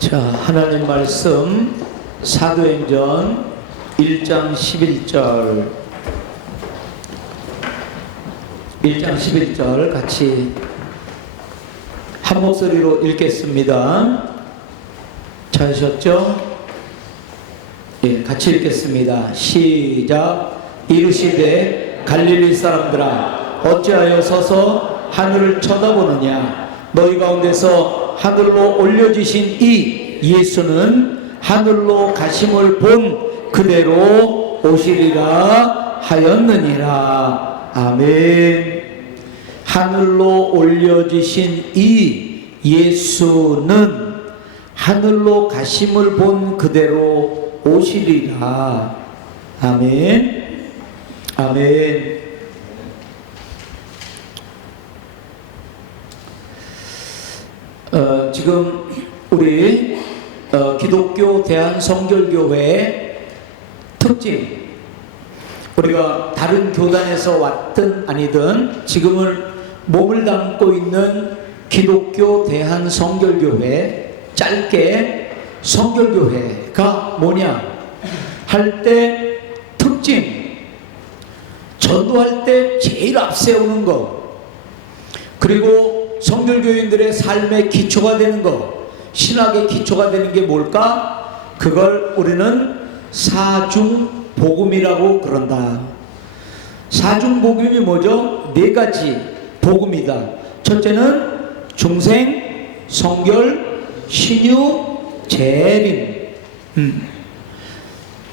자, 하나님 말씀 사도행전 1장 11절 1장 11절 같이 한 목소리로 읽겠습니다. 찾으셨죠? 예, 같이 읽겠습니다. 시작. 이르시되 갈릴리 사람들아 어찌하여 서서 하늘을 쳐다보느냐. 너희 가운데서 하늘로 올려지신 이 예수는 하늘로 가심을 본 그대로 오시리라 하였느니라. 아멘. 하늘로 올려지신 이 예수는 하늘로 가심을 본 그대로 오시리라. 아멘. 아멘. 지금 우리 기독교 대한성결교회의 특징, 우리가 다른 교단에서 왔든 아니든 지금은 몸을 담고 있는 기독교 대한성결교회, 짧게 성결교회가 뭐냐 할 때 특징, 전도할 때 제일 앞세우는 것, 그리고 성결교인들의 삶의 기초가 되는 것, 신학의 기초가 되는 게 뭘까? 그걸 우리는 사중복음이라고 그런다. 사중복음이 뭐죠? 네 가지 복음이다. 첫째는 중생, 성결, 신유, 재림.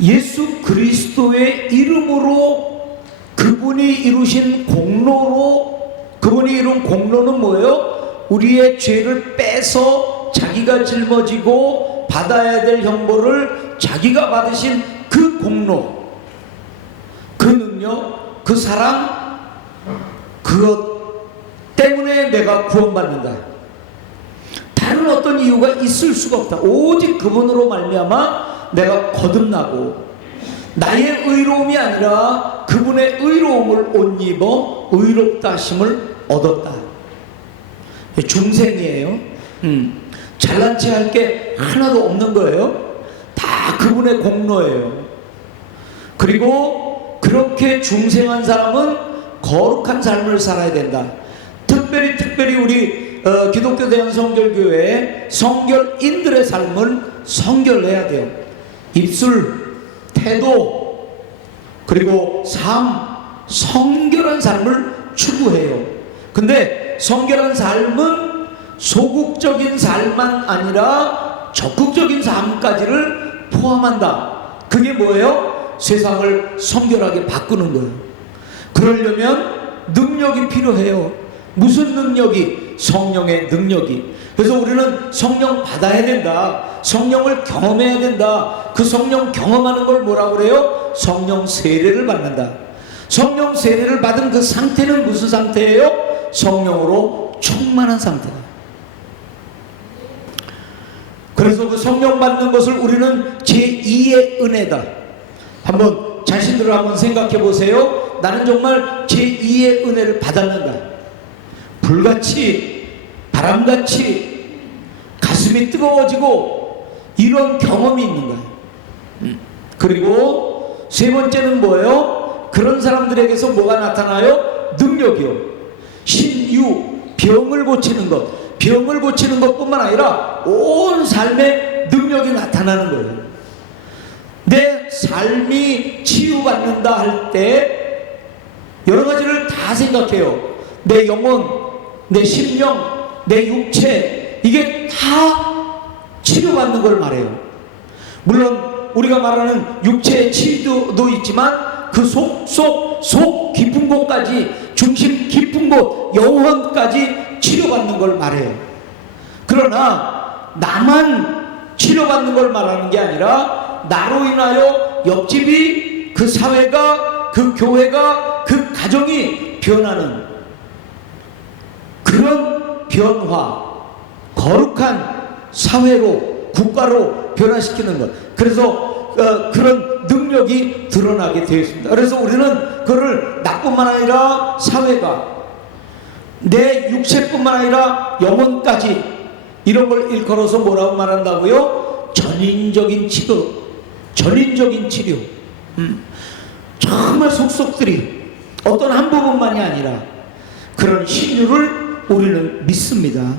예수 그리스도의 이름으로 그분이 이루신 공로로, 그분이 이룬 공로는 뭐예요? 우리의 죄를 빼서 자기가 짊어지고 받아야 될 형벌을 자기가 받으신 그 공로, 그 능력, 그 사랑, 그것 때문에 내가 구원받는다. 다른 어떤 이유가 있을 수가 없다. 오직 그분으로 말미암아 내가 거듭나고, 나의 의로움이 아니라 그분의 의로움을 옷 입어 의롭다 하심을 얻었다. 중생이에요. 잘난 체 할 게 하나도 없는 거예요. 다 그분의 공로예요. 그리고 그렇게 중생한 사람은 거룩한 삶을 살아야 된다. 특별히 우리 기독교 대한성결교회의 성결인들의 삶을 성결해야 돼요. 입술, 태도, 그리고 삶, 성결한 삶을 추구해요. 근데 성결한 삶은 소극적인 삶만 아니라 적극적인 삶까지를 포함한다. 그게 뭐예요? 세상을 성결하게 바꾸는 거예요. 그러려면 능력이 필요해요. 무슨 능력이? 성령의 능력이. 그래서 우리는 성령 받아야 된다. 성령을 경험해야 된다. 그 성령 경험하는 걸 뭐라고 그래요? 성령 세례를 받는다. 성령 세례를 받은 그 상태는 무슨 상태예요? 성령으로 충만한 상태다. 그래서 그 성령 받는 것을 우리는 제2의 은혜다. 한번 자신들을 한번 생각해 보세요. 나는 정말 제2의 은혜를 받았는가? 불같이, 바람같이 가슴이 뜨거워지고 이런 경험이 있는 거예요. 그리고 세 번째는 뭐예요? 그런 사람들에게서 뭐가 나타나요? 능력이요. 신유, 병을 고치는 것. 병을 고치는 것뿐만 아니라 온 삶의 능력이 나타나는 거예요. 내 삶이 치유받는다 할 때 여러 가지를 다 생각해요. 내 영혼, 내 심령, 내 육체, 이게 다 치료받는 걸 말해요. 물론 우리가 말하는 육체의 치유도 있지만 그 속 깊은 곳까지, 중심 깊은 곳, 영혼까지 치료받는 걸 말해요. 그러나 나만 치료받는 걸 말하는 게 아니라 나로 인하여 옆집이, 그 사회가, 그 교회가, 그 가정이 변하는 그런 변화, 거룩한 사회로, 국가로 변화시키는 것. 그래서 그런 능력이 드러나게 되어 있습니다. 그래서 우리는 그를 나뿐만 아니라 사회가, 내 육체뿐만 아니라 영혼까지 이런 걸 일컬어서 뭐라고 말한다고요? 전인적인 치료. 전인적인 치료. 정말 속속들이 어떤 한 부분만이 아니라 그런 신유를 우리는 믿습니다.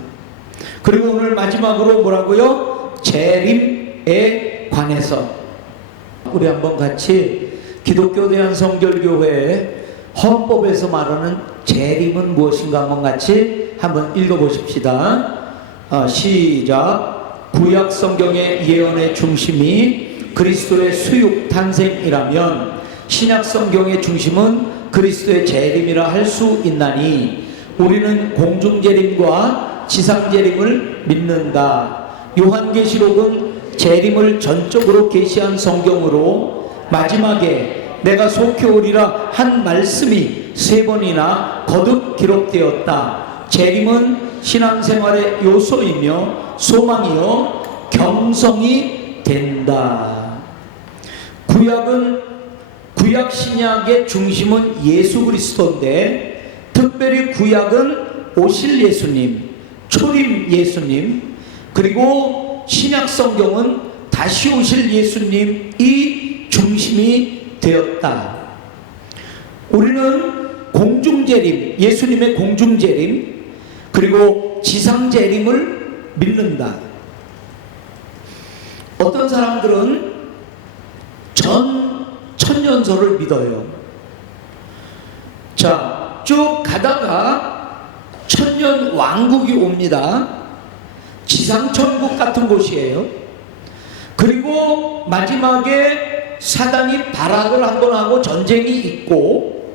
그리고 오늘 마지막으로 뭐라고요? 재림에 관해서 우리 한번 같이 기독교 대한성결교회의 헌법에서 말하는 재림은 무엇인가 한번 같이 한번 읽어보십시다. 시작. 구약 성경의 예언의 중심이 그리스도의 수육 탄생이라면 신약 성경의 중심은 그리스도의 재림이라 할 수 있나니 우리는 공중 재림과 지상 재림을 믿는다. 요한계시록은 재림을 전적으로 계시한 성경으로 마지막에 내가 속히 오리라 한 말씀이 3번이나 거듭 기록되었다. 재림은 신앙생활의 요소이며 소망이요 경성이 된다. 구약 신약의 중심은 예수 그리스도인데 특별히 구약은 오실 예수님, 초림 예수님, 그리고 신약 성경은 다시 오실 예수님이 중심이 되었다. 우리는 공중재림, 예수님의 공중재림, 그리고 지상재림을 믿는다. 어떤 사람들은 천년설을 믿어요. 자, 쭉 가다가 천년 왕국이 옵니다. 지상천국 같은 곳이에요. 그리고 마지막에 사단이 발악을 한번 하고 전쟁이 있고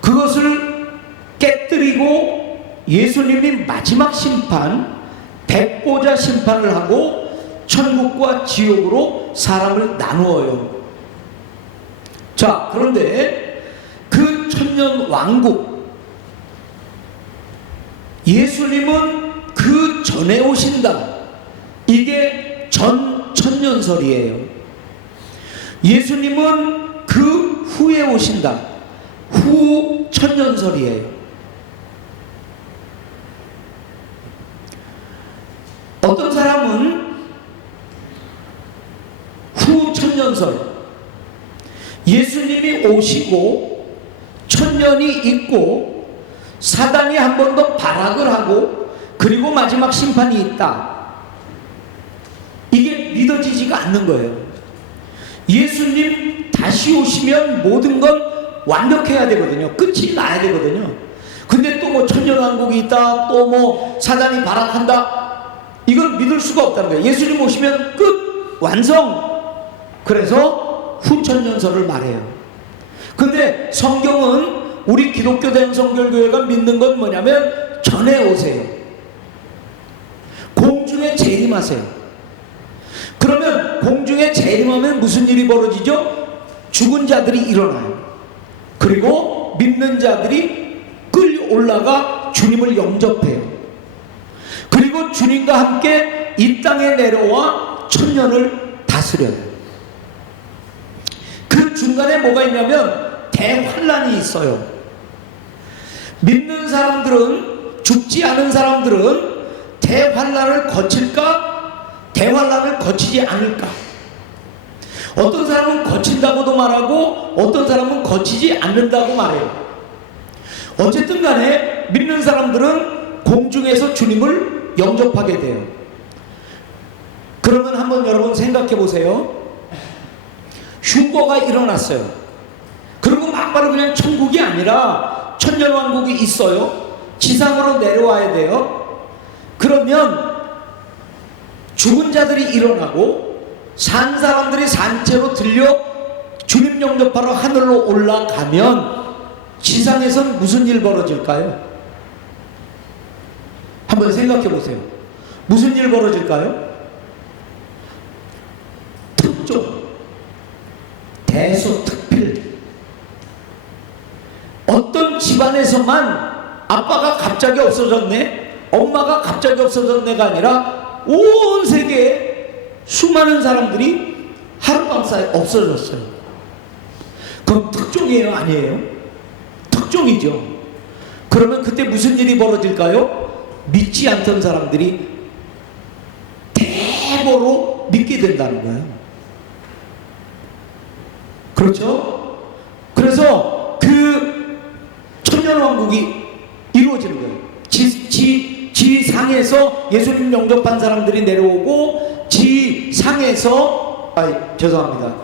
그것을 깨뜨리고 예수님이 마지막 심판, 백보자 심판을 하고 천국과 지옥으로 사람을 나누어요. 자, 그런데 그 천년 왕국, 예수님은 그 전에 오신다. 이게 천년설이에요. 예수님은 그 후에 오신다. 후 천년설이에요. 어떤 사람은 후 천년설, 예수님이 오시고 천년이 있고 사단이 한 번 더 발악을 하고 그리고 마지막 심판이 있다. 이게 믿어지지가 않는 거예요. 예수님 다시 오시면 모든 건 완벽해야 되거든요. 끝이 나야 되거든요. 근데 또 뭐 천년왕국이 있다, 또 뭐 사단이 발악한다, 이걸 믿을 수가 없다는 거예요. 예수님 오시면 끝, 완성. 그래서 후천년설을 말해요. 근데 성경은 우리 기독교 대한성결교회가 믿는 건 뭐냐면 전에 오세요. 공중에 재림하세요. 그러면 공중에 재림하면 무슨 일이 벌어지죠? 죽은 자들이 일어나요. 그리고 믿는 자들이 끌려 올라가 주님을 영접해요. 그리고 주님과 함께 이 땅에 내려와 천년을 다스려요. 그 중간에 뭐가 있냐면 대환란이 있어요. 믿는 사람들은, 죽지 않은 사람들은 대환란을 거칠까? 대환란을 거치지 않을까? 어떤 사람은 거친다고도 말하고 어떤 사람은 거치지 않는다고 말해요. 어쨌든 간에 믿는 사람들은 공중에서 주님을 영접하게 돼요. 그러면 한번 여러분 생각해 보세요. 휴거가 일어났어요. 그리고 막바로 그냥 천국이 아니라 천년왕국이 있어요. 지상으로 내려와야 돼요. 그러면 죽은 자들이 일어나고 산 사람들이 산채로 들려 주님 영접하러 하늘로 올라가면 지상에선 무슨 일 벌어질까요? 한번 생각해 보세요. 무슨 일 벌어질까요? 특종, 대소특필. 어떤 집안에서만 아빠가 갑자기 없어졌네, 엄마가 갑자기 없어졌네가 아니라 온 세계에 수많은 사람들이 하룻밤 사이에 없어졌어요. 그럼 특종이에요, 아니에요? 특종이죠. 그러면 그때 무슨 일이 벌어질까요? 믿지 않던 사람들이 최고로 믿게 된다는 거예요. 그렇죠? 그래서 그 천년왕국이 이루어지는 거예요. 지상에서 예수님 영접한 사람들이 내려오고, 지상에서, 죄송합니다.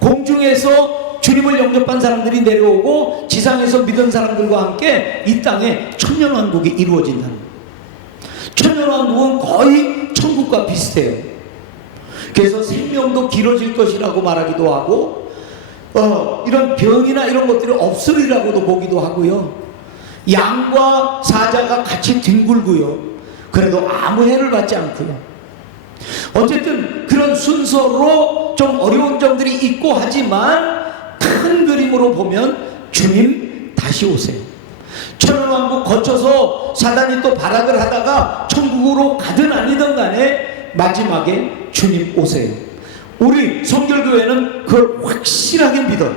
공중에서 주님을 영접한 사람들이 내려오고, 지상에서 믿은 사람들과 함께 이 땅에 천년왕국이 이루어진다는 거예요. 천년왕국은 거의 천국과 비슷해요. 그래서 생명도 길어질 것이라고 말하기도 하고, 이런 병이나 이런 것들이 없으리라고도 보기도 하고요. 양과 사자가 같이 뒹굴고요. 그래도 아무 해를 받지 않고요. 어쨌든 그런 순서로 좀 어려운 점들이 있고 하지만 큰 그림으로 보면 주님 다시 오세요. 천년왕국 거쳐서 사단이 또 발악을 하다가 천국으로 가든 아니든 간에 마지막에 주님 오세요. 우리 성결교회는 그걸 확실하게 믿어요.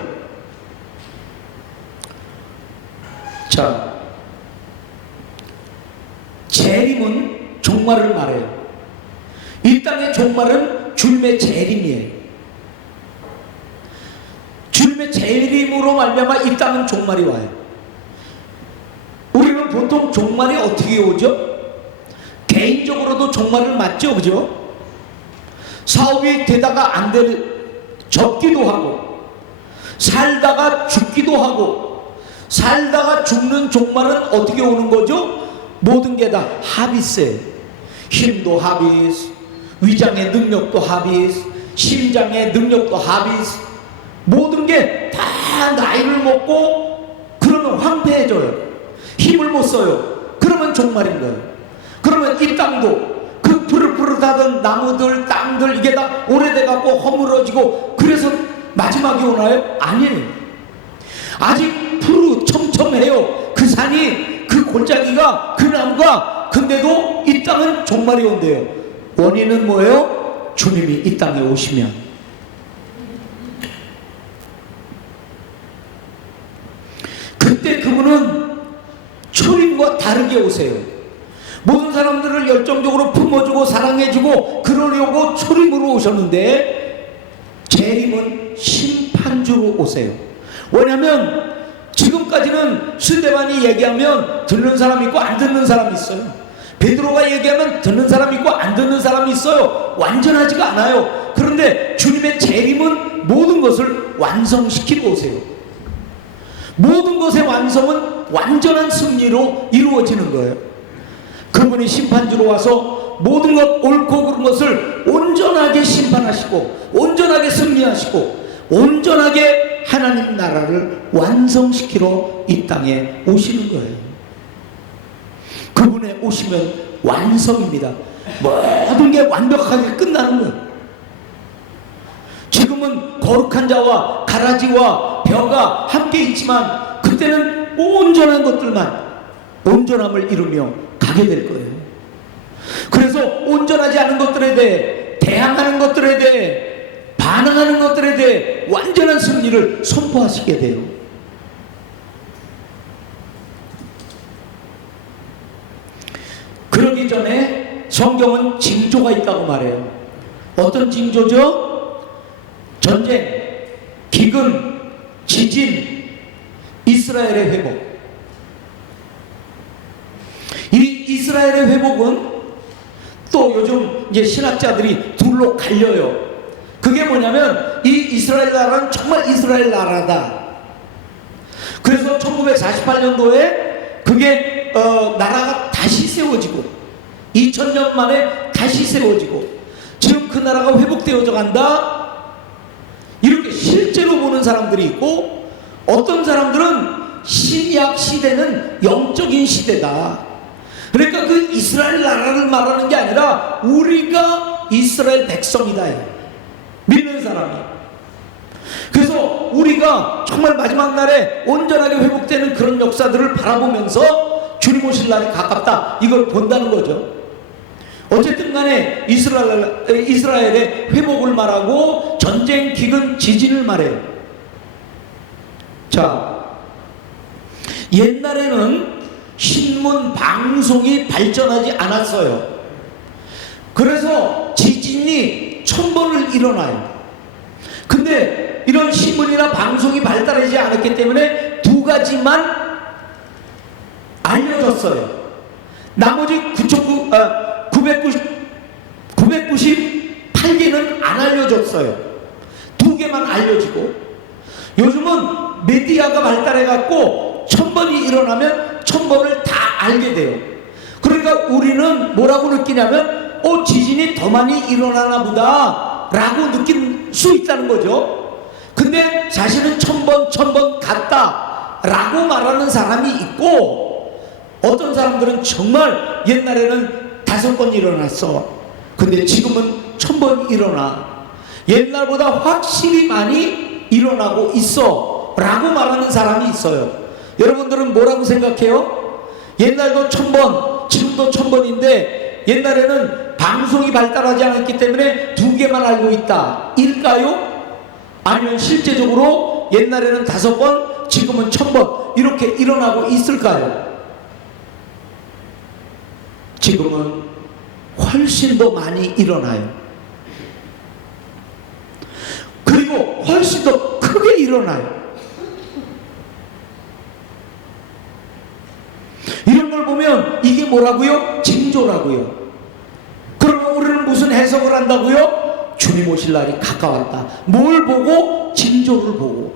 자, 재림은 종말을 말해요. 이 땅의 종말은 주님의 재림이에요. 주님의 재림으로 말미암아 이 땅은 종말이 와요. 우리는 보통 종말이 어떻게 오죠? 개인적으로도 종말을 맞죠, 그죠? 사업이 되다가 안 되는, 접기도 하고, 살다가 죽기도 하고, 살다가 죽는 종말은 어떻게 오는 거죠? 모든 게 다 하비스예요. 힘도 하비스, 위장의 능력도 하비스, 심장의 능력도 하비스, 모든 게 다 나이를 먹고 그러면 황폐해져요. 힘을 못 써요. 그러면 종말인 거예요. 그러면 이 땅도 그 푸릇푸릇하던 나무들, 땅들 이게 다 오래돼갖고 허물어지고 그래서 마지막이 오나요? 아니에요. 아직 푸르청청해요. 그 산이, 그 골짜기가, 그 나무가. 근데도 이 땅은 종말이 온대요. 원인은 뭐예요? 주님이 이 땅에 오시면. 그때 그분은 초림과 다르게 오세요. 모든 사람들을 열정적으로 품어주고 사랑해주고 그러려고 초림으로 오셨는데 재림은 심판주로 오세요. 왜냐하면 지금까지는 스데반이 얘기하면 듣는 사람이 있고 안 듣는 사람이 있어요. 베드로가 얘기하면 듣는 사람이 있고 안 듣는 사람이 있어요. 완전하지가 않아요. 그런데 주님의 재림은 모든 것을 완성시키고 오세요. 모든 것의 완성은 완전한 승리로 이루어지는 거예요. 그분이 심판주로 와서 모든 것 옳고 그른 것을 온전하게 심판하시고 온전하게 승리하시고 온전하게 하나님 나라를 완성시키러 이 땅에 오시는 거예요. 그분의 오시면 완성입니다. 모든 게 완벽하게 끝나는 거예요. 지금은 거룩한 자와 가라지와 벼가 함께 있지만 그때는 온전한 것들만 온전함을 이루며 가게 될 거예요. 그래서 온전하지 않은 것들에 대해, 대항하는 것들에 대해, 반응하는 것들에 대해 완전한 승리를 선포하시게 돼요. 그러기 전에 성경은 징조가 있다고 말해요. 어떤 징조죠? 전쟁, 기근, 지진, 이스라엘의 회복. 이 이스라엘의 회복은 또 요즘 이제 신학자들이 둘로 갈려요. 그게 뭐냐면 이 이스라엘 나라는 정말 이스라엘 나라다. 그래서 1948년도에 그게 나라가 다시 세워지고 2000년 만에 다시 세워지고 지금 그 나라가 회복되어져 간다. 이렇게 실제로 보는 사람들이 있고 어떤 사람들은 신약 시대는 영적인 시대다. 그러니까 그 이스라엘 나라를 말하는 게 아니라 우리가 이스라엘 백성이다. 믿는 사람이. 그래서 우리가 정말 마지막 날에 온전하게 회복되는 그런 역사들을 바라보면서 주님 오실 날이 가깝다. 이걸 본다는 거죠. 어쨌든 간에 이스라엘의 회복을 말하고 전쟁, 기근, 지진을 말해요. 자, 옛날에는 신문, 방송이 발전하지 않았어요. 그래서 지진이 일어나요. 근데 이런 신문이나 방송이 발달하지 않았기 때문에 두 가지만 알려졌어요. 나머지 998개는 안 알려졌어요. 두 개만 알려지고, 요즘은 메디아가 발달해갖고 1000번이 일어나면 1000번을 다 알게 돼요. 그러니까 우리는 뭐라고 느끼냐면 지진이 더 많이 일어나나 보다 라고 느낄 수 있다는 거죠. 근데 사실은 1000번 같다 라고 말하는 사람이 있고, 어떤 사람들은 정말 옛날에는 5번 일어났어, 근데 지금은 1000번 일어나, 옛날보다 확실히 많이 일어나고 있어 라고 말하는 사람이 있어요. 여러분들은 뭐라고 생각해요? 옛날도 1000번, 지금도 1000번인데 옛날에는 방송이 발달하지 않았기 때문에 두 개만 알고 있다 일까요? 아니면 실제적으로 옛날에는 5번, 지금은 1000번 이렇게 일어나고 있을까요? 지금은 훨씬 더 많이 일어나요. 그리고 훨씬 더 크게 일어나요. 이런 걸 보면 이게 뭐라고요? 징조라고요. 그러면 우리는 무슨 해석을 한다고요? 주님 오실 날이 가까웠다. 뭘 보고? 징조를 보고.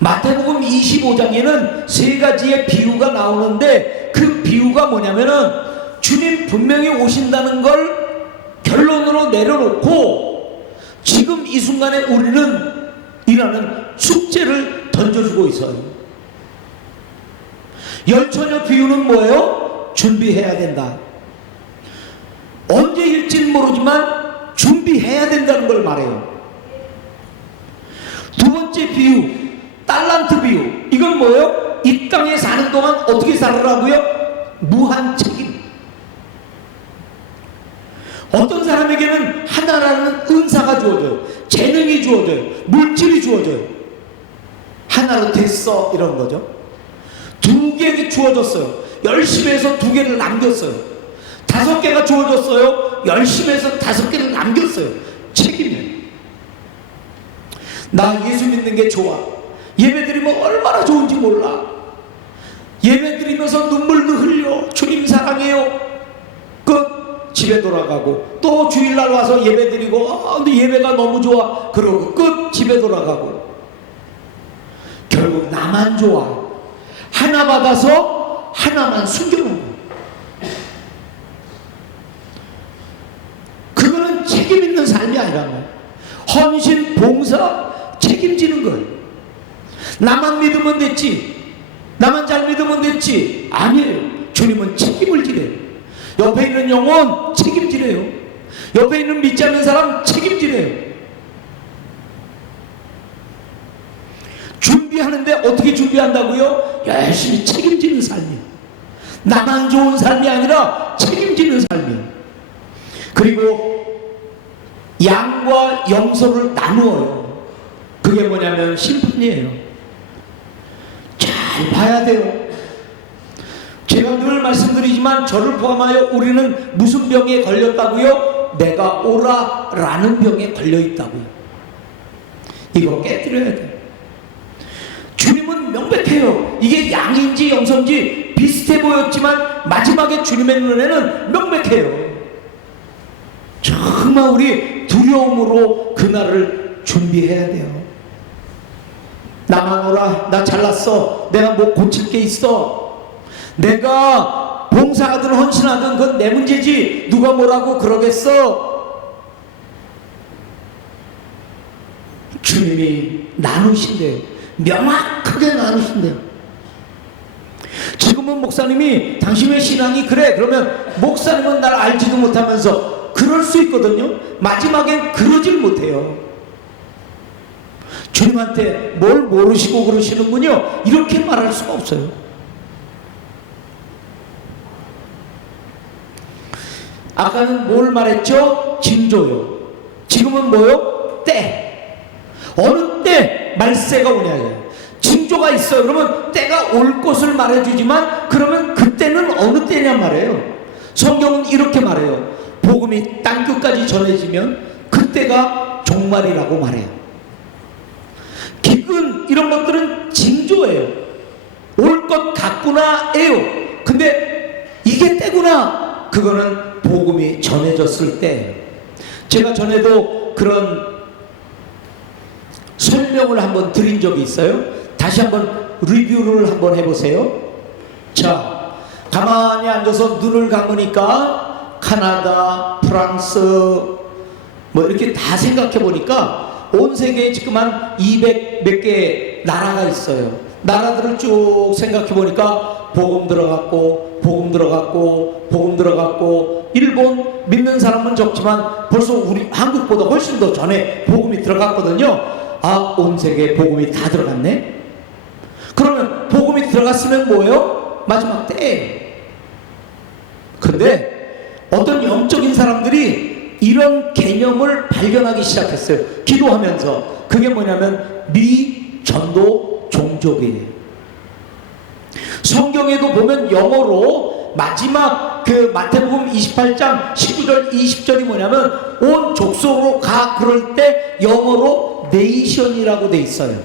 마태복음 25장에는 3가지의 비유가 나오는데, 그 비유가 뭐냐면은 주님 분명히 오신다는 걸 결론으로 내려놓고 지금 이 순간에 우리는 이라는 숙제를 던져주고 있어요. 열처녀 비유는 뭐예요? 준비해야 된다. 언제일지는 모르지만 준비해야 된다는 걸 말해요. 두 번째 비유, 달란트 비유. 이건 뭐예요? 이 땅에 사는 동안 어떻게 살으라고요? 무한 책임. 어떤 사람에게는 하나라는 은사가 주어져요. 재능이 주어져요. 물질이 주어져요. 하나로 됐어 이런 거죠. 2개 주어졌어요. 열심히 해서 2개를 남겼어요. 5개가 주어졌어요. 열심히 해서 5개를 남겼어요. 책임이에요. 나 예수 믿는 게 좋아. 예배 드리면 얼마나 좋은지 몰라. 예배 드리면서 눈물도 흘려. 주님 사랑해요. 끝. 집에 돌아가고, 또 주일날 와서 예배 드리고, 근데 예배가 너무 좋아. 그러고 끝. 집에 돌아가고. 결국 나만 좋아. 하나 받아서 하나만 숨겨놓은 거야. 그거는 책임 있는 삶이 아니란 말이야. 헌신, 봉사, 책임지는 거예요. 나만 믿으면 됐지, 나만 잘 믿으면 됐지. 아니에요. 주님은 책임을 지래요. 옆에 있는 영혼 책임지래요. 옆에 있는 믿지 않는 사람 책임지래요. 준비하는데 어떻게 준비한다고요? 열심히 책임지는 삶이에요. 나만 좋은 삶이 아니라 책임지는 삶이에요. 그리고 양과 염소를 나누어요. 그게 뭐냐면 심판이에요. 잘 봐야 돼요. 제가 늘 말씀드리지만 저를 포함하여 우리는 무슨 병에 걸렸다고요? 내가 오라라는 병에 걸려있다고요. 이거 깨뜨려야 돼요. 주님은 명백해요. 이게 양인지 염소인지 비슷해 보였지만 마지막에 주님의 눈에는 명백해요. 정말 우리 두려움으로 그날을 준비해야 돼요. 나만 오라. 나 잘났어. 내가 뭐 고칠 게 있어. 내가 봉사하든 헌신하든 그건 내 문제지. 누가 뭐라고 그러겠어. 주님이 나누신대요. 명확하게 나누신대요. 지금은 목사님이 당신의 신앙이 그래. 그러면 목사님은 날 알지도 못하면서 그럴 수 있거든요. 마지막엔 그러질 못해요. 주님한테 뭘 모르시고 그러시는군요. 이렇게 말할 수가 없어요. 아까는 뭘 말했죠? 징조요. 지금은 뭐요? 때. 어느 때 말세가 오냐예요. 징조가 있어요. 그러면 때가 올 것을 말해주지만 그러면 그때는 어느 때냐 말이에요. 성경은 이렇게 말해요. 복음이 땅끝까지 전해지면 그때가 종말이라고 말해요. 기근 이런 것들은 징조예요. 올 것 같구나예요. 근데 이게 때구나, 그거는 복음이 전해졌을 때. 제가 전에도 그런 설명을 한번 드린 적이 있어요. 다시 한번 리뷰를 한번 해보세요. 자, 가만히 앉아서 눈을 감으니까 카나다, 프랑스 뭐 이렇게 다 생각해 보니까 온 세계에 지금 한 200 몇 개 나라가 있어요. 나라들을 쭉 생각해 보니까 복음 들어갔고, 복음 들어갔고, 복음 들어갔고, 일본 믿는 사람은 적지만 벌써 우리 한국보다 훨씬 더 전에 복음이 들어갔거든요. 아, 온 세계에 복음이 다 들어갔네? 그러면 복음이 들어갔으면 뭐예요? 마지막 때. 근데 어떤 영적인 사람들이 이런 개념을 발견하기 시작했어요. 기도하면서. 그게 뭐냐면 미전도 종족이에요. 성경에도 보면 영어로 마지막 그 마태복음 28장 19절 20절이 뭐냐면 온 족속으로 가, 그럴 때 영어로 네이션이라고 돼 있어요.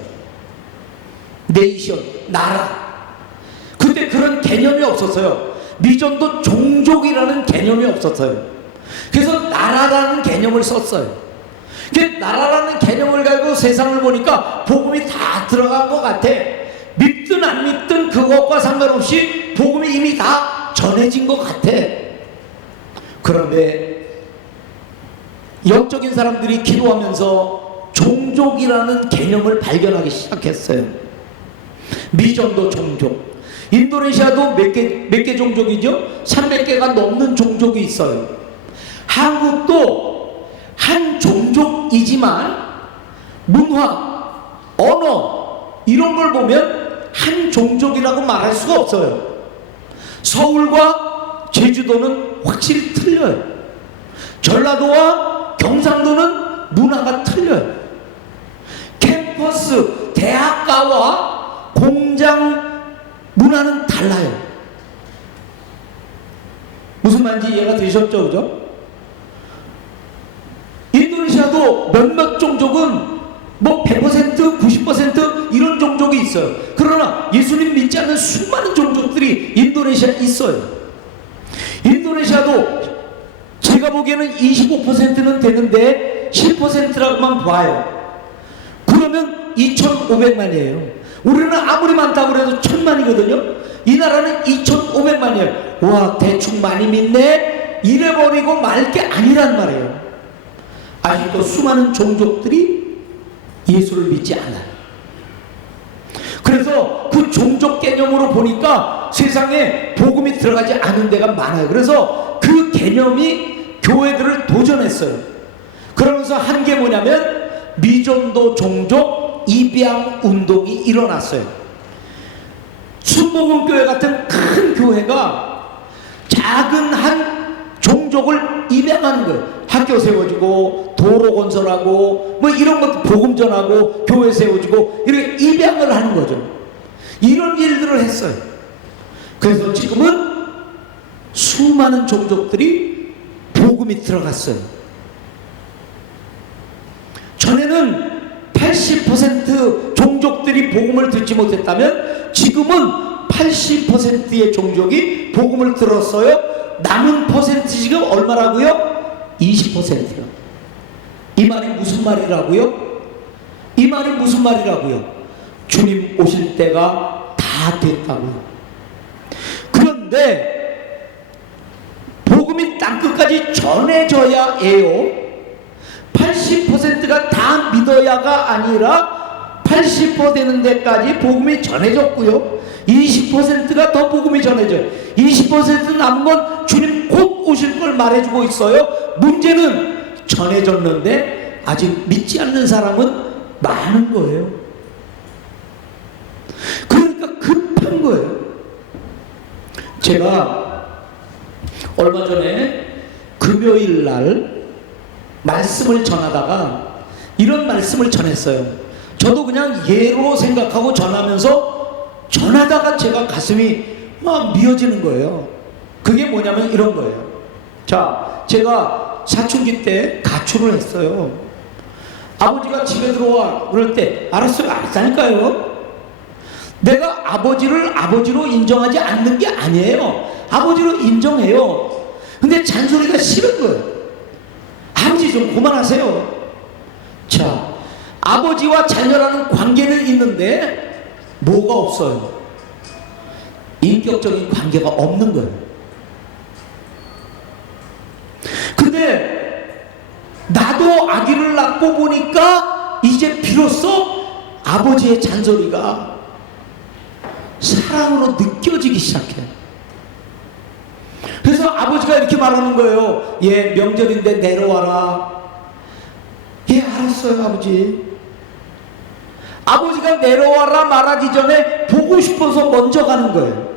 네이션, 나라. 근데 그런 개념이 없었어요. 미전도 종족이라는 개념이 없었어요. 그래서 나라라는 개념을 썼어요. 나라라는 개념을 가지고 세상을 보니까 복음이 다 들어간 것 같아. 믿든 안 믿든 그것과 상관없이 복음이 이미 다 전해진 것 같아. 그런데 영적인 사람들이 기도하면서 종족이라는 개념을 발견하기 시작했어요. 미전도 종족. 인도네시아도 몇 개 종족이죠? 300개가 넘는 종족이 있어요. 한국도 한 종족이지만 문화, 언어 이런 걸 보면 한 종족이라고 말할 수가 없어요. 서울과 제주도는 확실히 틀려요. 전라도와 경상도는 문화가 틀려요. 캠퍼스, 대학가와 공장 문화는 달라요. 무슨 말인지 이해가 되셨죠? 그죠? 인도네시아도 몇몇 종족은 뭐 100%, 90% 이런 종족이 있어요. 그러나 예수님 믿지 않는 수많은 종족들이 인도네시아에 있어요. 인도네시아도 제가 보기에는 25%는 되는데 10%라고만 봐요. 그러면 2,500만이에요. 우리는 아무리 많다고 해도 1,000만이거든요. 이 나라는 2,500만이에요. 와, 대충 많이 믿네? 이래버리고 말 게 아니란 말이에요. 아직도 수많은 종족들이 예수를 믿지 않아요. 그래서 그 종족 개념으로 보니까 세상에 복음이 들어가지 않은 데가 많아요. 그래서 그 개념이 교회들을 도전했어요. 그러면서 한 게 뭐냐면 미전도 종족 입양 운동이 일어났어요. 순복음교회 같은 큰 교회가 작은 한 종족을 입양하는 거예요. 학교 세워주고 도로 건설하고 뭐 이런 것도 복음 전하고 교회 세워주고 이렇게 입양을 하는 거죠. 이런 일들을 했어요. 그래서 지금은 수많은 종족들이 복음이 들어갔어요. 전에는 80% 종족들이 복음을 듣지 못했다면 지금은 80%의 종족이 복음을 들었어요. 남은 퍼센티지가 얼마라고요? 20%요. 이 말이 무슨 말이라고요? 이 말이 무슨 말이라고요? 주님 오실 때가 다 됐다고요. 그런데 복음이 땅끝까지 전해져야 해요. 80%가 다 믿어야가 아니라 80% 되는 데까지 복음이 전해졌고요. 20%가 더 복음이 전해져요. 20% 남은 건 주님 곧 오실 걸 말해주고 있어요. 문제는 전해졌는데 아직 믿지 않는 사람은 많은 거예요. 그러니까 급한 거예요. 제가 얼마 전에 금요일 날 말씀을 전하다가 이런 말씀을 전했어요. 저도 그냥 예로 생각하고 전하면서 전하다가 제가 가슴이 막 미어지는 거예요. 그게 뭐냐면 이런 거예요. 자, 제가 사춘기 때 가출을 했어요. 아버지가 집에 들어와 그럴 때 알았어요. 알았다니까요. 내가 아버지를 아버지로 인정하지 않는 게 아니에요. 아버지로 인정해요. 근데 잔소리가 싫은 거예요. 아버지 좀 그만하세요. 자, 아버지와 자녀라는 관계는 있는데 뭐가 없어요? 인격적인 관계가 없는 거예요. 근데 나도 아기를 낳고 보니까 이제 비로소 아버지의 잔소리가 사랑으로 느껴지기 시작해요. 그래서 아버지가 이렇게 말하는 거예요. 예, 명절인데 내려와라. 예, 알았어요, 아버지. 아버지가 내려와라 말하기 전에 보고 싶어서 먼저 가는 거예요.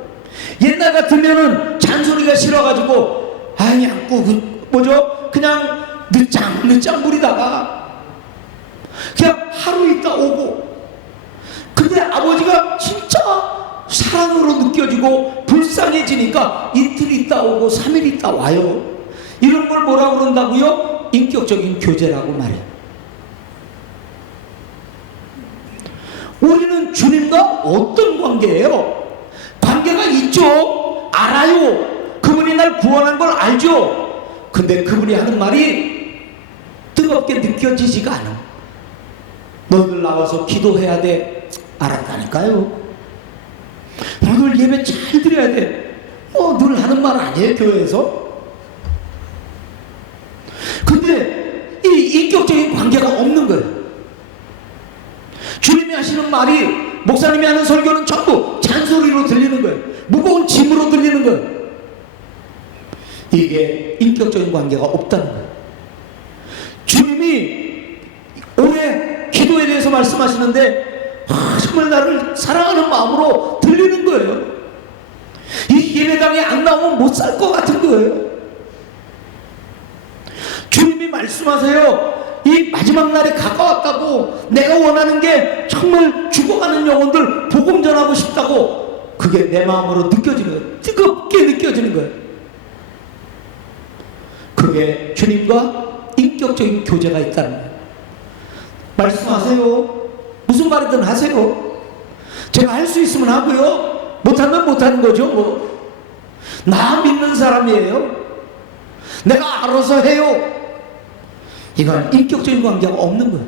옛날 같으면은 잔소리가 싫어가지고 아니 안고 뭐죠? 그냥 늦장 부리다가 그냥 하루 있다 오고. 근데 아버지가 진짜 사랑으로 느껴지고 불쌍해지니까 이틀 있다 오고 3일 있다 와요. 이런 걸 뭐라고 그런다고요? 인격적인 교제라고 말해요. 우리는 주님과 어떤 관계예요? 관계가 있죠. 알아요. 그분이 날 구원한 걸 알죠. 근데 그분이 하는 말이 뜨겁게 느껴지지가 않아. 너희들 나와서 기도해야 돼. 알았다니까요. 너희들 예배 잘 드려야 돼. 늘 하는 말 아니에요, 교회에서? 근데 이 인격적인 관계가 없는 거예요. 주님이 하시는 말이, 목사님이 하는 설교는 전부 잔소리로 들리는 거예요. 무거운 짐으로 들리는 거예요. 이게 인격적인 관계가 없다는 거예요. 주님이 올해 기도에 대해서 말씀하시는데 정말 나를 사랑하는 마음으로 들리는 거예요. 이 예배당에 안 나오면 못 살 것 같은 거예요. 주님이 말씀하세요. 이 마지막 날에 가까웠다고, 내가 원하는 게 정말 죽어가는 영혼들 복음 전하고 싶다고, 그게 내 마음으로 느껴지는 거예요. 뜨겁게 느껴지는 거예요. 그게 주님과 인격적인 교제가 있다는 거예요. 말씀하세요. 무슨 말이든 하세요. 제가 할 수 있으면 하고요, 못하면 못하는 거죠. 뭐. 나 믿는 사람이에요. 내가 알아서 해요. 이건 인격적인 관계가 없는 거예요.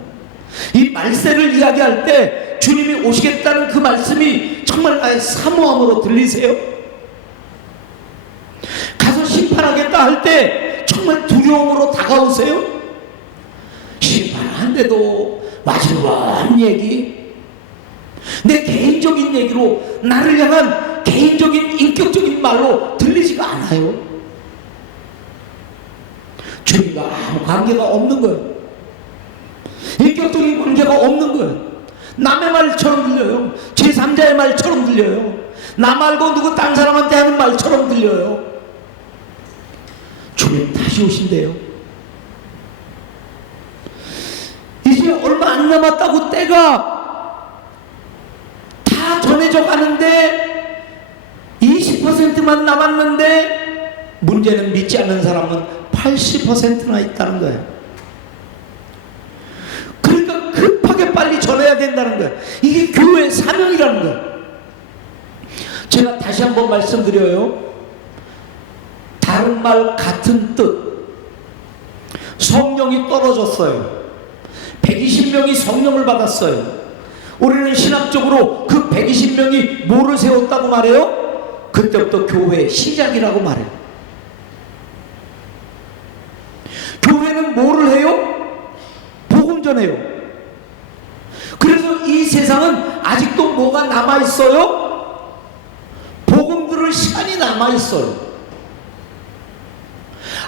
이 말세를 이야기할 때 주님이 오시겠다는 그 말씀이 정말 나의 사모함으로 들리세요? 가서 심판하겠다 할 때 정말 두려움으로 다가오세요? 심판한데도 마지막 얘기, 내 개인적인 얘기로, 나를 향한 개인적인 인격적인 말로 들리지가 않아요. 주님과 아무 관계가 없는 거예요. 인격적인 관계가 없는 거예요. 남의 말처럼 들려요. 제3자의 말처럼 들려요. 나 말고 누구 딴 사람한테 하는 말처럼 들려요. 주님 다시 오신대요. 이제 얼마 안 남았다고, 때가 다 전해져 가는데 20%만 남았는데, 문제는 믿지 않는 사람은 80%나 있다는 거예요. 그러니까 급하게 빨리 전해야 된다는 거예요. 이게 교회의 사명이라는 거예요. 제가 다시 한번 말씀드려요. 다른 말 같은 뜻. 성령이 떨어졌어요. 120명이 성령을 받았어요. 우리는 신학적으로 그 120명이 뭐를 세웠다고 말해요? 그때부터 교회의 시작이라고 말해요. 교회는 뭐를 해요? 복음 전해요. 그래서 이 세상은 아직도 뭐가 남아있어요? 복음 들을 시간이 남아있어요.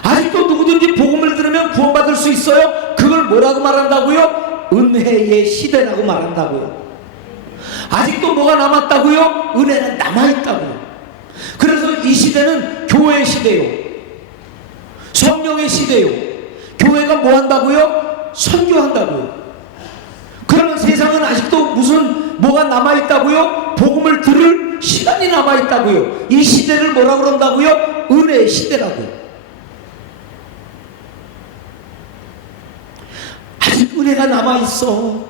아직도 누구든지 복음을 들으면 구원받을 수 있어요. 그걸 뭐라고 말한다고요? 은혜의 시대라고 말한다고요. 아직도 뭐가 남았다고요? 은혜는 남아있다고요. 그래서 이 시대는 교회의 시대요, 성령의 시대요. 교회가 뭐 한다고요? 선교한다고요. 그러면 세상은 아직도 무슨 뭐가 남아있다고요? 복음을 들을 시간이 남아있다고요. 이 시대를 뭐라고 그런다고요? 은혜의 시대라고요. 은혜가 남아있어.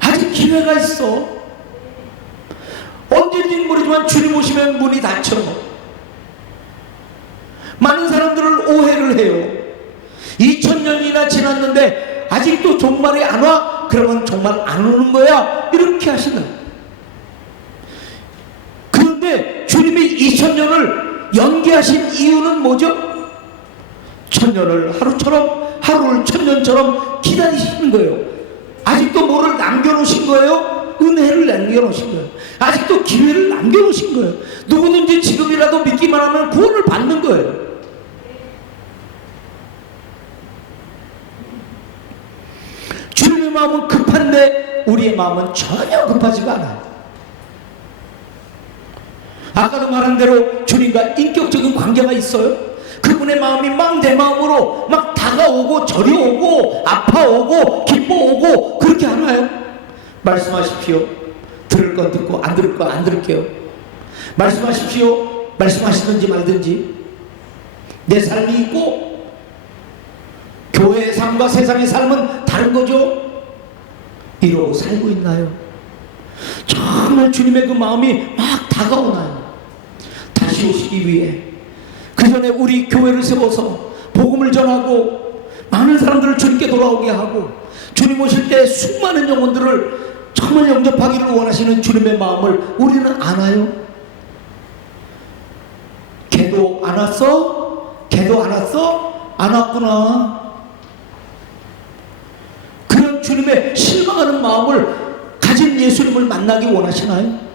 아직 기회가 있어. 언제든지 모르지만 주님 오시면 문이 닫혀. 많은 사람들을 오해를 해요. 2000년이나 지났는데 아직도 종말이 안 와? 그러면 정말 안 오는 거야? 이렇게 하시는. 그런데 주님이 2000년을 연기하신 이유는 뭐죠? 1000년을 하루처럼, 하루를 1000년처럼 기다리시는 거예요. 아직도 뭐를 남겨놓으신 거예요? 은혜를 남겨놓으신 거예요. 아직도 기회를 남겨놓으신 거예요. 누구든지 지금이라도 믿기만 하면 구원을 받는 거예요. 주님의 마음은 급한데 우리의 마음은 전혀 급하지가 않아요. 아까도 말한 대로 주님과 인격적인 관계가 있어요. 그분의 마음이 막 내 마음으로 막 다가오고 저려오고 아파오고 기뻐오고 그렇게 하나요? 말씀하십시오. 들을 건 듣고 안 들을 건 안 들을게요. 말씀하십시오. 말씀하시든지 말든지. 내 삶이 있고 교회의 삶과 세상의 삶은 다른 거죠. 이러고 살고 있나요? 정말 주님의 그 마음이 막 다가오나요? 다시 오시기 위해 그 전에 우리 교회를 세워서 복음을 전하고 많은 사람들을 주님께 돌아오게 하고 주님 오실 때 수많은 영혼들을 정말 영접하기를 원하시는 주님의 마음을 우리는 아나요? 걔도 안 왔어? 걔도 안 왔어? 안 왔구나. 그런 주님의 실망하는 마음을 가진 예수님을 만나기 원하시나요?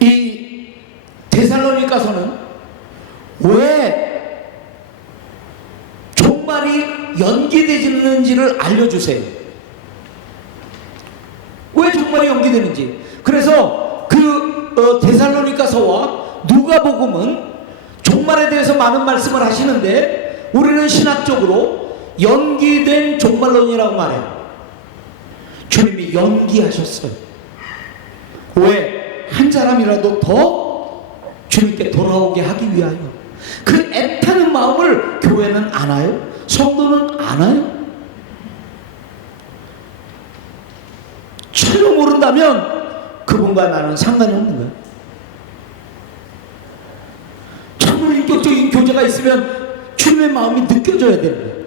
이 데살로니가서는 왜 종말이 연기되는지를 알려주세요. 왜 종말이 연기되는지. 그래서 그 데살로니가서와 누가복음은 종말에 대해서 많은 말씀을 하시는데 우리는 신학적으로 연기된 종말론이라고 말해요. 주님이 연기하셨어요. 왜? 한 사람이라도 더 주님께 돌아오게 하기 위하여. 그 애타는 마음을 교회는 아나요? 성도는 아나요? 전혀 모른다면 그분과 나는 상관이 없는 거예요. 정말 인격적인 교제가 있으면 주님의 마음이 느껴져야 되는 거예요.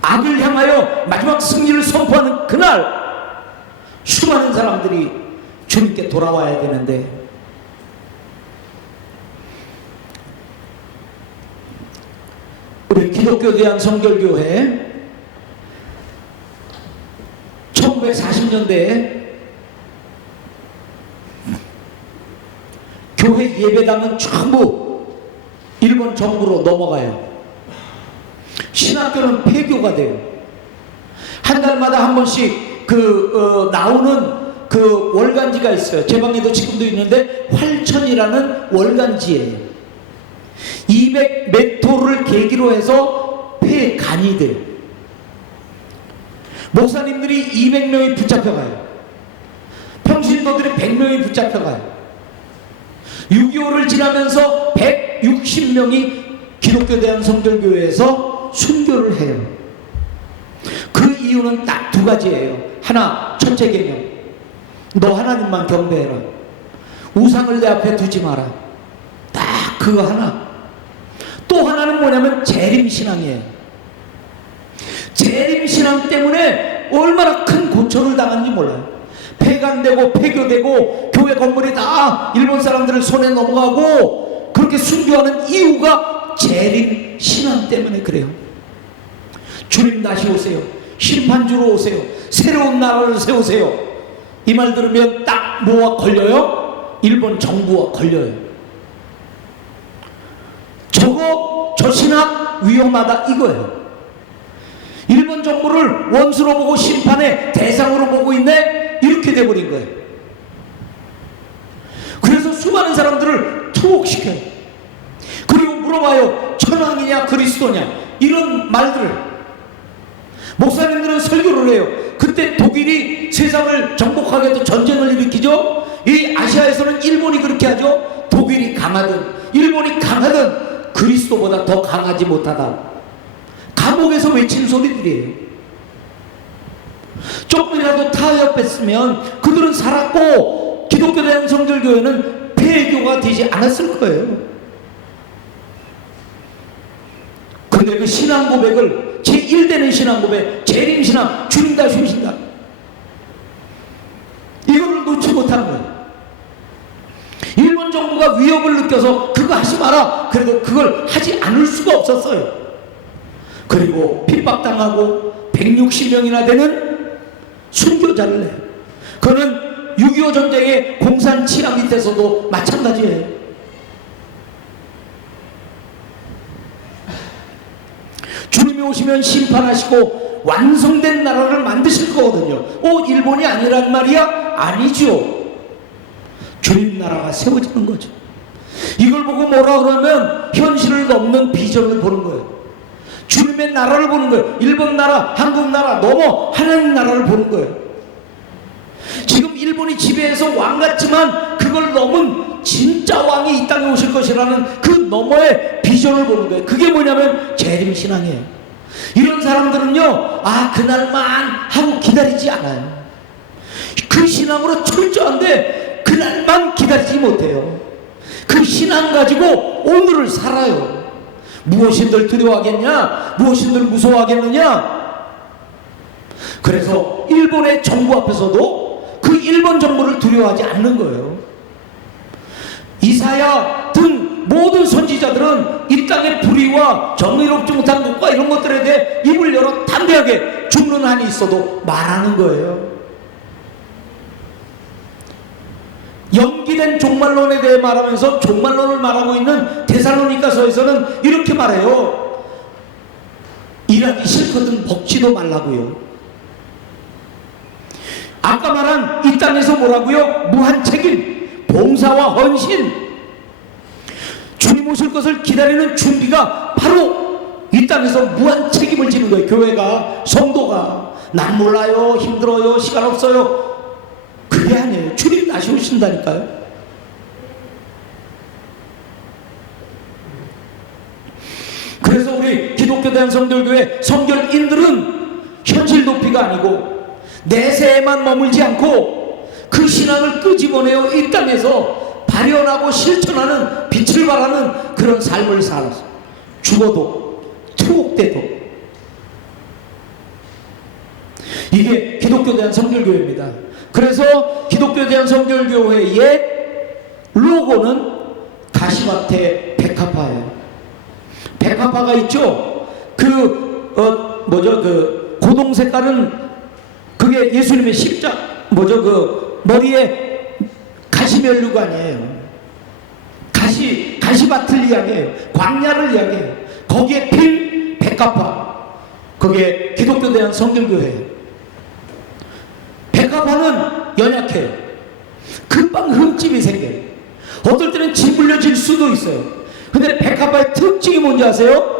악을 향하여 마지막 승리를 선포하는 그날 수많은 사람들이 주님께 돌아와야 되는데 우리 기독교 대한성결교회 1940년대에 교회 예배당은 전부 일본 정부로 넘어가요. 신학교는 폐교가 돼요. 한 달마다 한 번씩 나오는 그 월간지가 있어요. 제 방에도 지금도 있는데 활천이라는 월간지예요. 200메토를 계기로 해서 폐간이 돼요. 목사님들이 200명이 붙잡혀가요. 평신도들이 100명이 붙잡혀가요. 6.25를 지나면서 160명이 기독교 대한성결교회에서 순교를 해요. 그 이유는 딱 두 가지예요. 하나, 첫째 계명. 너 하나님만 경배해라. 우상을 내 앞에 두지 마라. 딱 그거 하나. 또 하나는 뭐냐면 재림신앙이에요. 재림신앙 때문에 얼마나 큰 고초를 당하는지 몰라요. 폐간되고 폐교되고 교회 건물이 다 일본 사람들을 손에 넘어가고 그렇게 순교하는 이유가 재림신앙 때문에 그래요. 주님 다시 오세요. 심판주로 오세요. 새로운 나라를 세우세요. 이 말 들으면 딱 뭐와 걸려요? 일본 정부와 걸려요. 저 신학 위험하다 이거예요. 일본 정부를 원수로 보고 심판의 대상으로 보고 있네? 이렇게 돼버린 거예요. 그래서 수많은 사람들을 투옥시켜요. 그리고 물어봐요. 천황이냐 그리스도냐 이런 말들을. 목사님들은 설교를 해요. 그때 독일이 세상을 정복하게 또 전쟁을 일으키죠. 이 아시아에서는 일본이 그렇게 하죠. 독일이 강하든 일본이 강하든 그리스도보다 더 강하지 못하다. 감옥에서 외치는 소리들이에요. 조금이라도 타협했으면 그들은 살았고 기독교 대한성결교회는 폐교가 되지 않았을 거예요. 근데 그 신앙 고백을 제1대는 신앙 고백, 재림신앙, 주님다 주신다, 이거를 놓지 못하는 거예요. 일본 정부가 위협을 느껴서 그거 하지 마라, 그래도 그걸 하지 않을 수가 없었어요. 그리고 핍박당하고 160명이나 되는 순교자를 내요. 그는 6.25 전쟁의 공산 치하 밑에서도 마찬가지예요. 주님이 오시면 심판하시고 완성된 나라를 만드실 거거든요. 일본이 아니란 말이야? 아니죠. 주님 나라가 세워지는 거죠. 이걸 보고 뭐라 그러면 현실을 넘는 비전을 보는 거예요. 주님의 나라를 보는 거예요. 일본 나라, 한국 나라 넘어 하나님 나라를 보는 거예요. 지금 일본이 지배해서 왕 같지만 그걸 넘은 진짜 왕이 이 땅에 오실 것이라는 그 너머의 비전을 보는 거예요. 그게 뭐냐면 재림신앙이에요. 이런 사람들은요, 그날만 하고 기다리지 않아요. 그 신앙으로 철저한데 그날만 기다리지 못해요. 그 신앙 가지고 오늘을 살아요. 무엇인들 두려워하겠냐? 무엇인들 무서워하겠느냐? 그래서 일본의 정부 앞에서도 그 일본 정부를 두려워하지 않는 거예요. 이사야 등 모든 선지자들은 이 땅의 불의와 정의롭지 못한 것과 이런 것들에 대해 입을 열어 담대하게 죽는 한이 있어도 말하는 거예요. 연기된 종말론에 대해 말하면서 종말론을 말하고 있는 데살로니가서에서는 이렇게 말해요. 일하기 싫거든 먹지도 말라고요. 아까 말한 이 땅에서 뭐라고요? 무한 책임, 봉사와 헌신, 주님 오실 것을 기다리는 준비가 바로 이 땅에서 무한 책임을 지는 거예요. 교회가, 성도가. 난 몰라요, 힘들어요, 시간 없어요, 그게 아니에요. 주님 다시 오신다니까요. 그래서 우리 기독교 대한성결교회 성결인들은 현실 높이가 아니고 내세에만 머물지 않고 그 신앙을 끄집어내어 이 땅에서 발현하고 실천하는 빛을 발하는 그런 삶을 살았어요. 죽어도 투옥돼도. 이게 기독교 대한성결교회입니다. 그래서 기독교 대한성결교회의 로고는 가시밭에 백합화예요. 백합화가 있죠. 그 고동 색깔은 그게 예수님의 그 머리에 가시면류관이에요. 가시밭을 이야기해요. 광야를 이야기해요. 거기에 필 백합화, 그게 기독교 대한성결교회예요. 백합화는 연약해요. 금방 흠집이 생겨요. 어떨 때는 짓물려질 수도 있어요. 근데 백합화의 특징이 뭔지 아세요?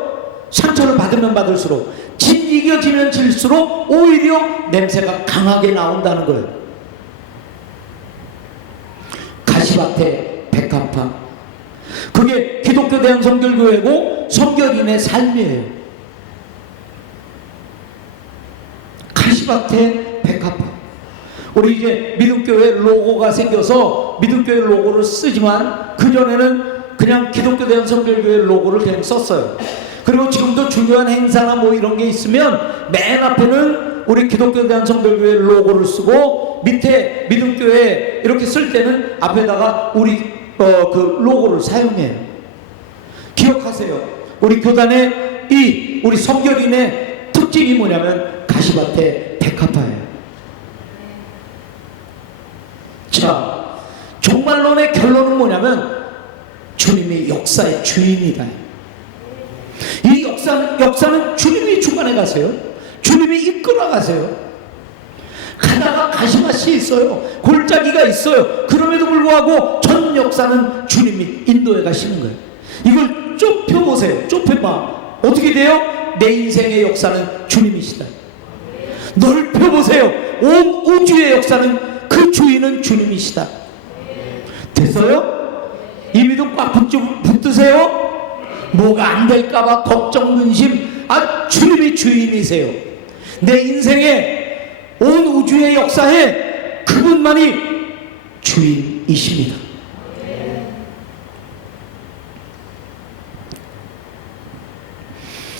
상처를 받으면 받을수록, 짓이겨지면 질수록 오히려 냄새가 강하게 나온다는 거예요. 가시밭에 백합화, 그게 기독교 대한성결교회고 성결인의 삶이에요. 가시밭에 백합화. 우리 이제 믿음교회 로고가 생겨서 믿음교회 로고를 쓰지만 그전에는 그냥 기독교 대한성결교회 로고를 그냥 썼어요. 그리고 지금도 중요한 행사나 뭐 이런 게 있으면 맨 앞에는 우리 기독교 대한성결교회 로고를 쓰고 밑에 믿음교회 이렇게 쓸 때는 앞에다가 우리 그 로고를 사용해요. 기억하세요. 우리 교단의 우리 성결인의 특징이 뭐냐면 가시밭에 백합화예요. 자, 종말론의 결론은 뭐냐면 주님이 역사의 주인이다. 이 역사는 주님이 주관해 가세요. 주님이 이끌어 가세요. 가다가 가시밭이 있어요. 골짜기가 있어요. 그럼에도 불구하고 전 역사는 주님이 인도해 가시는 거예요. 이걸 좁혀보세요. 좁혀봐. 어떻게 돼요? 내 인생의 역사는 주님이시다. 넓혀보세요. 온 우주의 역사는 그 주인은 주님이시다. 됐어요? 이 믿음 꽉 붙드세요. 뭐가 안 될까봐 걱정 근심, 주님이 주인이세요. 내 인생의 온 우주의 역사에 그분만이 주인이십니다.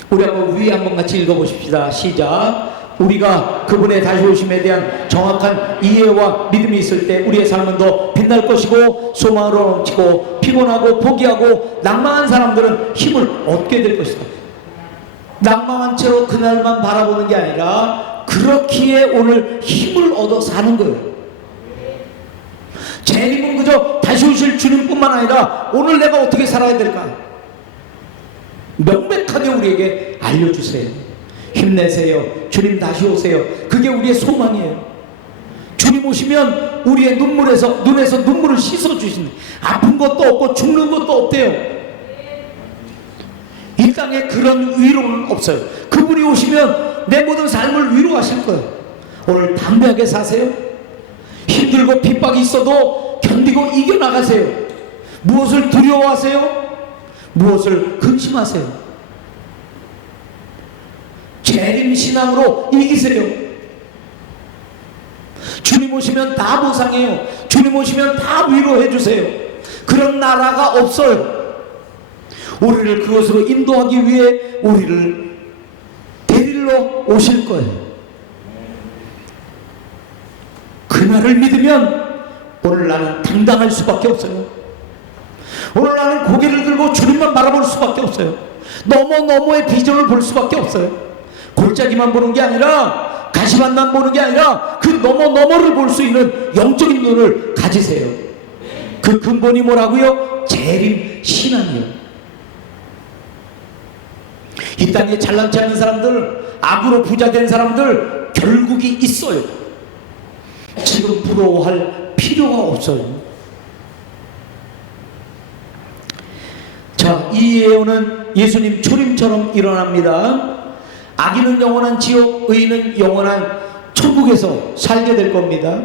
우리 한번 위에 한번 같이 읽어보십시다. 시작. 우리가 그분의 다시 오심에 대한 정확한 이해와 믿음이 있을 때 우리의 삶은 더 빛날 것이고 소망으로 넘치고, 피곤하고 포기하고 낭망한 사람들은 힘을 얻게 될 것이다. 낭망한 채로 그날만 바라보는 게 아니라 그렇기에 오늘 힘을 얻어 사는 거예요. 재림은 그저 다시 오실 주님뿐만 아니라 오늘 내가 어떻게 살아야 될까 명백하게 우리에게 알려주세요. 힘내세요. 주님 다시 오세요. 그게 우리의 소망이에요. 주님 오시면 우리의 눈에서 눈물을 씻어주신다. 아픈 것도 없고 죽는 것도 없대요. 이 땅에 그런 위로는 없어요. 그분이 오시면 내 모든 삶을 위로하실 거예요. 오늘 담대하게 사세요. 힘들고 핍박이 있어도 견디고 이겨나가세요. 무엇을 두려워하세요? 무엇을 근심하세요? 재림신앙으로 이기세요. 주님 오시면 다 보상해요. 주님 오시면 다 위로해 주세요. 그런 나라가 없어요. 우리를 그것으로 인도하기 위해 우리를 데리러 오실 거예요. 그날을 믿으면 오늘 나는 당당할 수밖에 없어요. 오늘 나는 고개를 들고 주님만 바라볼 수밖에 없어요. 너머의 비전을 볼 수밖에 없어요. 골짜기만 보는 게 아니라, 가시밭만 보는 게 아니라 그 너머를 볼 수 있는 영적인 눈을 가지세요. 그 근본이 뭐라고요? 재림 신앙이요. 이 땅에 잘난치 않은 사람들, 악으로 부자된 사람들 결국이 있어요. 지금 부러워할 필요가 없어요. 자, 이 예언은 예수님 초림처럼 일어납니다. 악인은 영원한 지옥, 의인은 영원한 천국에서 살게 될 겁니다.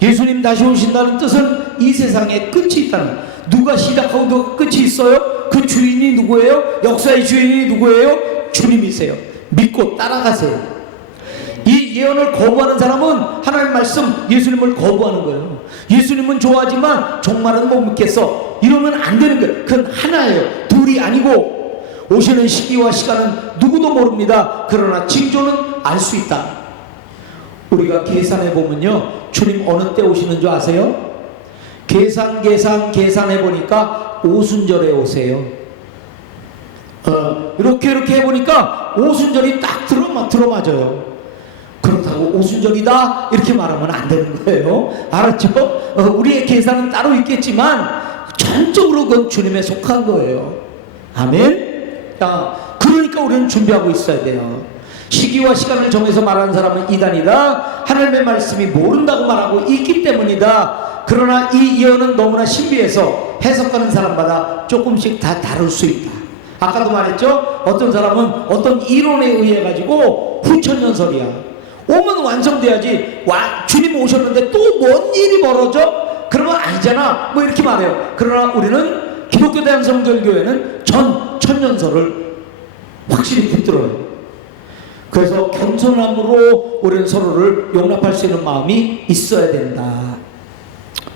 예수님 다시 오신다는 뜻은 이 세상에 끝이 있다는, 누가 시작하고 누가 끝이 있어요? 그 주인이 누구예요? 역사의 주인이 누구예요? 주님이세요. 믿고 따라가세요. 이 예언을 거부하는 사람은 하나님 말씀, 예수님을 거부하는 거예요. 예수님은 좋아하지만 종말은 못 믿겠어, 이러면 안 되는 거예요. 그건 하나예요. 둘이 아니고. 오시는 시기와 시간은 누구도 모릅니다. 그러나 징조는 알 수 있다. 우리가 계산해 보면요, 주님 어느 때 오시는 줄 아세요? 계산해 보니까 오순절에 오세요. 이렇게 해보니까 오순절이 딱 들어맞아요. 그렇다고 오순절이다 이렇게 말하면 안 되는 거예요. 알았죠? 우리의 계산은 따로 있겠지만 전적으로 그건 주님에 속한 거예요. 아멘? 그러니까 우리는 준비하고 있어야 돼요. 시기와 시간을 정해서 말하는 사람은 이단이다. 하나님의 말씀이 모른다고 말하고 있기 때문이다. 그러나 이 예언은 너무나 신비해서 해석하는 사람마다 조금씩 다 다를 수 있다. 아까도 말했죠? 어떤 사람은 어떤 이론에 의해 가지고 후천년설이야. 오면 완성돼야지. 주님 오셨는데 또 뭔 일이 벌어져? 그러면 아니잖아. 뭐 이렇게 말해요. 그러나 우리는 기독교 대한성결교회는 천년설을 확실히 붙들어요. 그래서 겸손함으로 우리는 서로를 용납할 수 있는 마음이 있어야 된다.